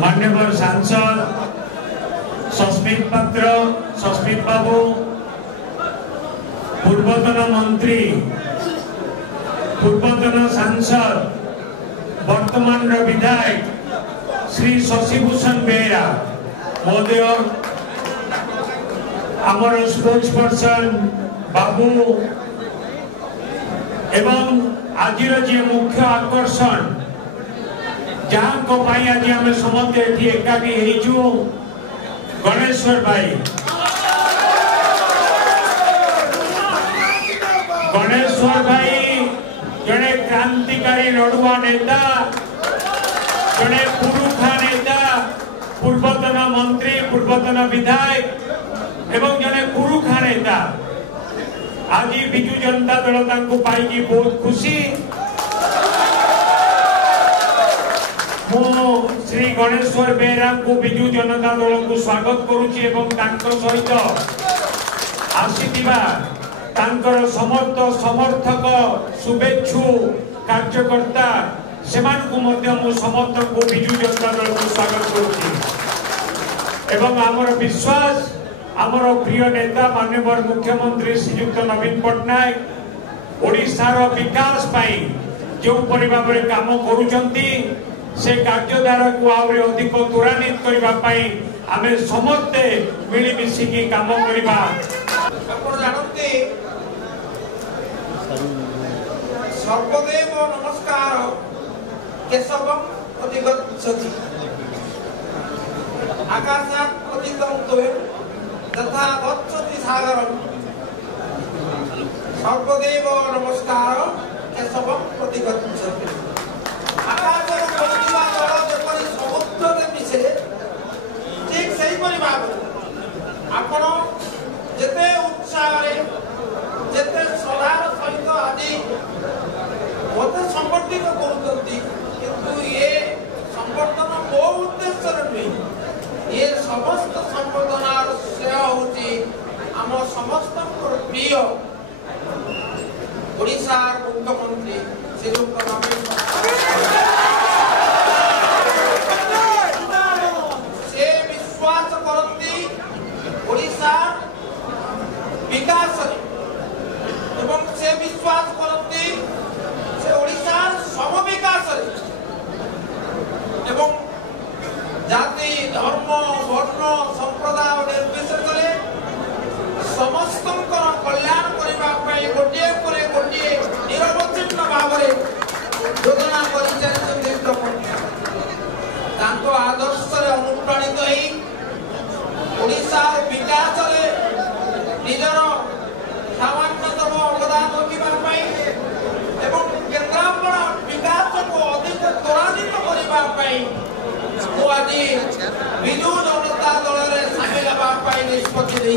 माननीय सांसद सस्मित पात्र सस्मित बाबू पूर्वतन मंत्री पूर्वतन सांसद वर्तमान विधायक श्री शशिभूषण बेहेरा महोदय आमर स्पोर्ट्स पर्सन बाबू एवं आज मुख्य आकर्षण जहाँ को पाई आज आम समस्त एठी एकाठी हेचु गणेश्वर भाई जड़े क्रांतिकारी लड़ुआ नेता जड़े पुरुखा नेता पूर्वतन मंत्री पूर्वतन विधायक एवं जड़े पुरुखा नेता आज बिजु जनता दल पाई बहुत खुशी श्री गणेश्वर बेहेरा को बिजु जनता दल को स्वागत करुची एवं सहित आसीथिबा तांकर समस्त समर्थक शुभेच्छु कार्यकर्ता सेमानकु मध्य मु समस्त को बिजु जनता दल को स्वागत करुची एवं आमर विश्वास आमर प्रिय नेता माननीय मुख्यमंत्री श्रीयुक्त नवीन पट्टनायक ओडिशार विकास पाई जो भाव में काम करुचंती से कार्यधारा को आउरे अधिक त्वरान्वित करबा पाई आमे समस्ते मिलिमिशिकी काम करबा। आपण जानते सर्वदेव नमस्कार केशवम अधिगच्छति आकाशात् पतितं त्वं तथा गच्छति सागरम सर्वदेव नमस्कार केशवम प्रतिगच्छति आकाश समुद्र मिसे ठीक सही भाव आपण जिते उत्साह जिते श्रद्धार सहित आज मत संबर्धित कर ये संबर्धन मो उद्देश्य नुहे ये समस्त संबर्धनार श्रेय होची आम समस्त प्रिय ओडिशार मुख्यमंत्री श्रीयुक्त नवीन से विश्वास करती ओडिशा विकास एवं से विश्वास करती से ओडिशा सम विकास एवं जाति धर्म वर्ण संप्रदाय निर्विशेष समस्त कल्याण करने गोटे पर गोटे निरवच्छिन्न भाव योजना आदर्श अनुप्राणित ओडिशा विकास निजर सामान्यतम अवदान रखा एवं केन्द्रापड़ा विकास को अधिक त्वरान्वित करने आज बिजु जनता दल में सामिल होगा निष्पत्ति